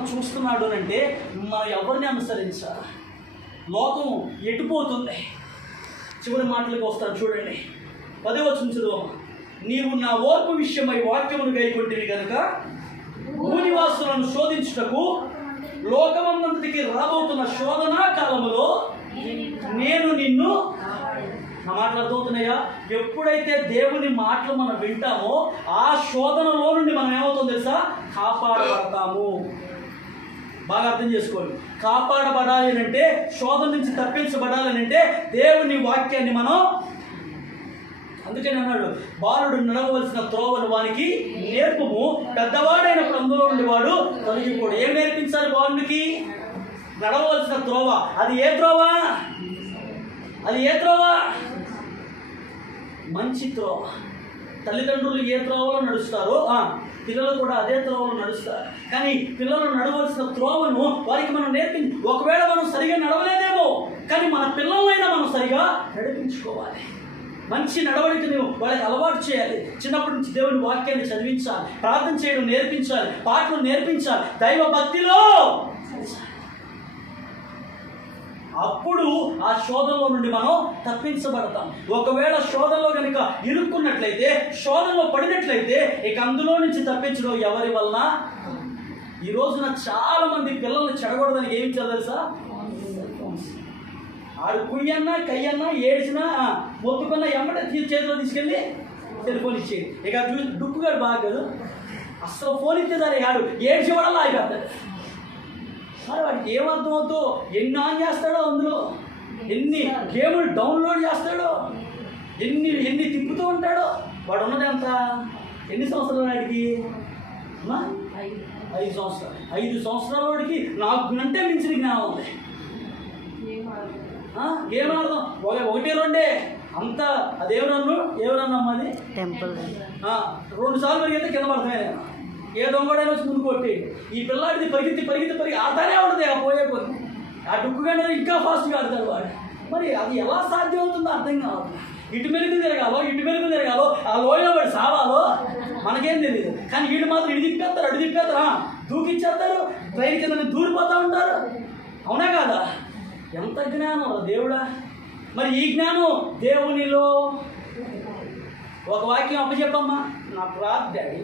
మనం చూస్తున్నాడు అంటే మనం ఎవరిని అనుసరించాలి? లోకం ఎటుపోతుంది? చివరి మాటలకు వస్తాను చూడండి. 10వ వచనం చదువమ్మా. నీవు నా ఓర్పు విషయమై వాక్యమును గైకొంటివి కనుక భూనివాసులను శోధించుటకు లోకమంతటికి రాబోతున్న శోధనా కాలములో నేను నిన్ను. నా మాటలు అర్థమవుతున్నాయా? ఎప్పుడైతే దేవుని మాటలు మనం వింటామో ఆ శోధనలో నుండి మనం ఏమవుతుందో తెలుసా? కాపాడబడతాము. బాగా అర్థం చేసుకోండి. కాపాడబడాలి అంటే, శోధన నుంచి తప్పించబడాలి అంటే దేవుని వాక్యాన్ని మనం, అందుకని అన్నాడు బాలుడు నడవలసిన త్రోవను వానికి నేర్పుము, పెద్దవాడైనప్పుడు అందులో నుండి వాడు తొలగిపోడు. ఏం నేర్పించాలి బాలుడికి? నడవలసిన త్రోవ. అది ఏ త్రోవ? అది ఏ త్రోవ? మంచి త్రోవ. తల్లిదండ్రులు ఏ త్రోవలో నడుస్తారో పిల్లలు కూడా అదే త్రోవలో నడుస్తారు. కానీ పిల్లలు నడవలసిన త్రోవను వారికి మనం నేర్పించి, ఒకవేళ మనం సరిగా నడవలేదేమో కానీ మన పిల్లలైనా మనం సరిగా నడిపించుకోవాలి. మంచి నడవడికని వాళ్ళకి అలవాటు చేయాలి. చిన్నప్పటి నుంచి దేవుని వాక్యాన్ని చదివించాలి, ప్రార్థన చేయడం నేర్పించాలి, పాటలు నేర్పించాలి, దైవ భక్తిలో. అప్పుడు ఆ శోధనలో నుండి మనం తప్పించబడతాం. ఒకవేళ శోధనలో కనుక ఇరుక్కున్నట్లయితే, శోధనలో పడినట్లయితే ఇక అందులో నుంచి తప్పించడం ఎవరి వలన? ఈ రోజున చాలా మంది పిల్లల్ని చెడగొడదని ఏం తెలుసా? ఆడు కుయ్యన్నా కయ్యన్నా ఏడ్చినా మొత్తుకున్నా ఎమ్మటే చేతిలో తీసుకెళ్ళి సెల్ ఫోన్ ఇచ్చేది. ఇక డుక్కుగాడు బాగా కదా, అసలు ఫోన్ ఇచ్చేదాన్ని కాడు, ఏడ్చేవాడల్లా అయిపోతాడు. మరి వాడికి ఏమర్థమవుతుందో, ఎన్ని ఆన్ చేస్తాడో, అందులో ఎన్ని గేములు డౌన్లోడ్ చేస్తాడో, ఎన్ని తిప్పుతూ ఉంటాడో. వాడు ఉన్నది ఎంత? ఎన్ని సంవత్సరాలు వాడికి? 5 సంవత్సరాలు. 5 సంవత్సరాల వాడికి నాకు అంటే మించిన జ్ఞానం ఉంది. ఏమర్థం? 1, 2 అంతా. అదేమన్నా అది టెంపుల్. 2 సార్లు పరిగెత్తే కింద పడతామే. ఏ దొంగడైనా వచ్చి ముందు కొట్టి ఈ పిల్లాడిది పరిగెత్తి ఆడతానే ఉంటుంది. ఆ పోయే కొద్ది ఆ డుక్కుగానే ఇంకా ఫాస్ట్గా ఆడతాడు వాడు. మరి అది ఎలా సాధ్యం అవుతుందో అర్థం కావాలి. ఇటు మెరుగు తిరగాలో, ఆ లోయలో వాడు సావాలో మనకేం తెలియదు. కానీ వీడు మాత్రం ఇటు తిప్పేస్తారు, దూకిచ్చేస్తారు, ట్రైన్ కింద దూరిపోతూ ఉంటారు. అవునా కాదా? ఎంత జ్ఞానం దేవుడా! మరి ఈ జ్ఞానం దేవునిలో. ఒక వాక్యం అప్పచెప్పమ్మా, నాకు రాదు డాడీ,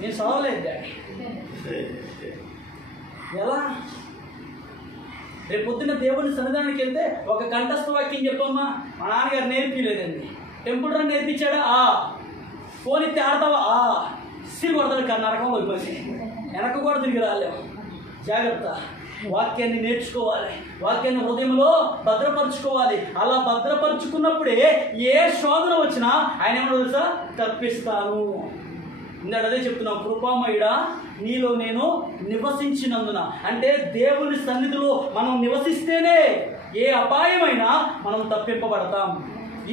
నేను చదవలేదు డాడీ. ఎలా? రేపు పొద్దున్న దేవుని సన్నిధానానికి వెళ్తే ఒక కంఠస్థ వాక్యం చెప్పమ్మా. మా నాన్నగారు నేర్పించలేదండి. టెంపుల్ రన్ నేర్పించాడా? ఫోన్ ఎత్తి ఆడతావా? సిరి కొడతాడు. కానీ నరకం అయిపోయింది, వెనక కూడా తిరిగి రాలేము. జాగ్రత్త. వాక్యాన్ని నేర్చుకోవాలి, వాక్యాన్ని హృదయంలో భద్రపరచుకోవాలి. అలా భద్రపరుచుకున్నప్పుడే ఏ శోధన వచ్చినా ఆయన ఏమన్నా తెలుసా? తప్పిస్తాను. ఇందాక అదే చెప్తున్నాం, కృపామయుడా నీలో నేను నివసించినందున. అంటే దేవుని సన్నిధిలో మనం నివసిస్తేనే ఏ అపాయమైనా మనం తప్పింపబడతాం.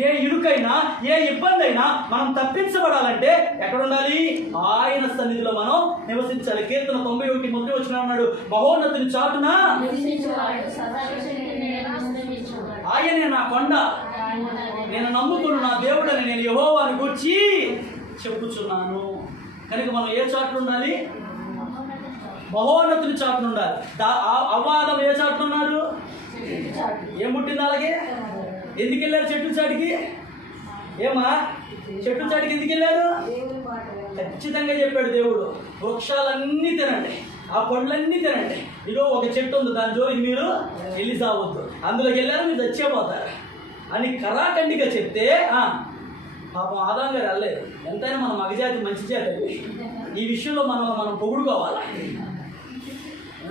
ఏ ఇరుకైనా, ఏ ఇబ్బంది అయినా మనం తప్పించబడాలంటే ఎక్కడ ఉండాలి? ఆయన సన్నిధిలో మనం నివసించాలి. కీర్తన 91 మొదటి వచనం అన్నాడు, మహోన్నతుని చాటున ఆయనే నా కొండ, నేను నమ్ముకున్న నా దేవుడని నేను యెహోవాను గూర్చి చెప్పుచున్నాను. కనుక మనం ఏ చాటున ఉండాలి? మహోన్నతుని చాటున ఉండాలి. అవాదం ఏ చాటున ఉన్నారు? ఏం పుట్టింది అలాగే? ఎందుకు వెళ్ళారు చెట్టు చాటికి? ఏమా చెట్టు చాటికి ఎందుకు వెళ్ళారు? ఖచ్చితంగా చెప్పాడు దేవుడు, వృక్షాలన్నీ తినండి, ఆ పండ్లన్నీ తినండి. ఇదో ఒక చెట్టు ఉంది, దాని జోలికి మీరు వెళ్ళి సావద్దు, అందులోకి వెళ్ళారు మీరు చచ్చిపోతారు అని కరాఖండిగా చెప్తే పాపం ఆదాం గారు వెళ్ళలేదు. ఎంతైనా మన మగజాతి మంచి జాతి. ఈ విషయంలో మనం పొగుడుకోవాలి.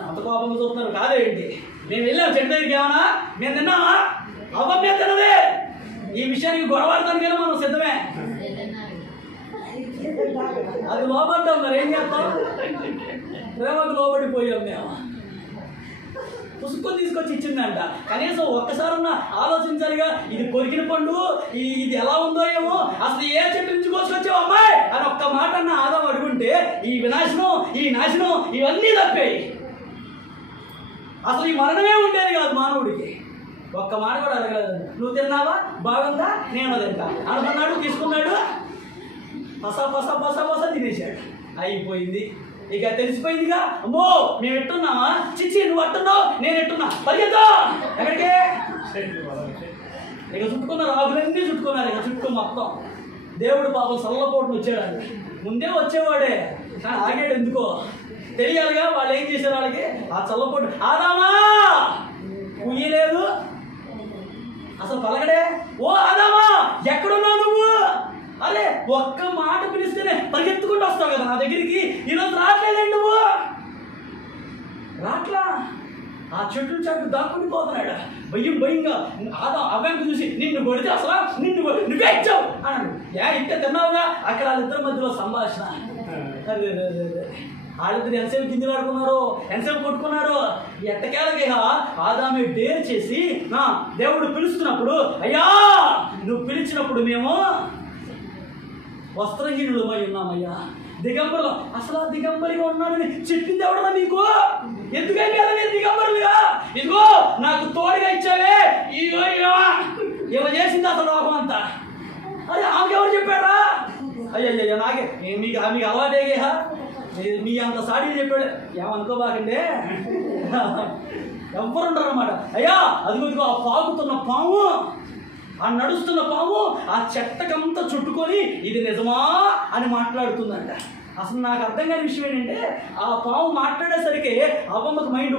అంత కోపంగా చూస్తున్నారు కాదేంటి? మేము వెళ్ళాం చెట్టు దగ్గరికి, ఏమన్నా మేము తిన్నామా? అవన్నీ తినదే. ఈ విషయానికి గొడవడతానికైనా మనం సిద్ధమే. అది లోపడ్డాం, మరి ఏం చేస్తాం? ప్రేమకు లోబడిపోయాం మేము. పుసుకొని తీసుకొచ్చి ఇచ్చిందంట. కనీసం ఒక్కసారన్నా ఆలోచించాలిగా, ఇది కొరికిన పండు, ఇది ఎలా ఉందో ఏమో, అసలు ఏ చెట్టు నుంచి కోసుకొచ్చావు అమ్మాయి అని ఒక్క మాట అన్న ఆదాం అడుగుంటే ఈ వినాశనం, ఈ నాశనం ఇవన్నీ తప్పాయి. అసలు ఈ మరణమే ఉండేది కాదు మానవుడికి. ఒక్క మాట కూడా అడగలేదు. నువ్వు తిన్నావా? బాగుందా? నేను తింటా అనుకున్నాడు, తీసుకున్నాడు, పసా పసా పసా పసా తినేశాడు. అయిపోయింది. ఇక తెలిసిపోయిందిగా, అమ్మో మేము ఎట్టున్నావా, చిచ్చి నువ్వు అట్టున్నావు నేను ఎట్టున్నా, పరిగెత్తా ఎక్కడికే. ఇక చుట్టుకున్నారు, ఆకులన్నీ చుట్టుకున్నారు ఇక చుట్టూ మొత్తం. దేవుడు పాపం సల్లపోటును వచ్చాడు, ముందే వచ్చేవాడే కానీ ఆగాడు ఎందుకో తెలియాలిగా. వాళ్ళు ఏం చేశారు, వాళ్ళకి ఆ చల్లపోటు, ఆదామా కుయ్యలేదు అసలు పలకడే, ఓ ఆదామా ఎక్కడున్నావు నువ్వు, అరే ఒక్క మాట పిలిస్తేనే పరిగెత్తుకుంటూ వస్తావు కదా నా దగ్గరికి, ఈరోజు రావట్లేదండి నువ్వు, రాట్లా. ఆ చెట్లు చాటు దాక్కుడిపోతున్నాడు భయంగా. అవ్వంకు చూసి నిన్ను కొడితే అసలు నువ్వే ఇచ్చావు అన్నాడు. ఇంటే తిన్నావుగా. అక్కడ వాళ్ళిద్దరి మధ్యలో సంభాషణ. వాళ్ళిద్దరు ఎంతసేపు గింజలు ఆడుకున్నారు, ఎంతసేపు కొట్టుకున్నారు. ఎట్టకేలకి ఆదామే డేర్ చేసి నా దేవుడు పిలుస్తున్నప్పుడు, అయ్యా నువ్వు పిలిచినప్పుడు మేము వస్త్రహీనులమై ఉన్నామయ్యా, దిగంబరులు. అసలు దిగంబరిగా ఉన్నానని చెప్పింది ఎవడన్నా మీకు? ఎందుకైనా మీరు దిగంబరులుగా, ఇదిగో నాకు తోడుగా ఇచ్చావే ఏమో చేసింది అసలు లోకం అంతా. అరే ఆమెకి ఎవరు చెప్పారా? అయ్యయ్యో నాకే మీకు అలవాటేగా, మీ అంత సాడీలు చెప్పాడు. ఏమనుకోబాకండి, ఎవరుంటారు అన్నమాట. అయ్యా అదిగో ఆ పాకుతున్న పాము, ఆ నడుస్తున్న పాము ఆ చెట్టకంతా చుట్టుకొని ఇది నిజమా అని మాట్లాడుతుందంట. అసలు నాకు అర్థం కాని విషయం ఏంటంటే, ఆ పాము మాట్లాడేసరికి అవ్వమ్మకు మైండ్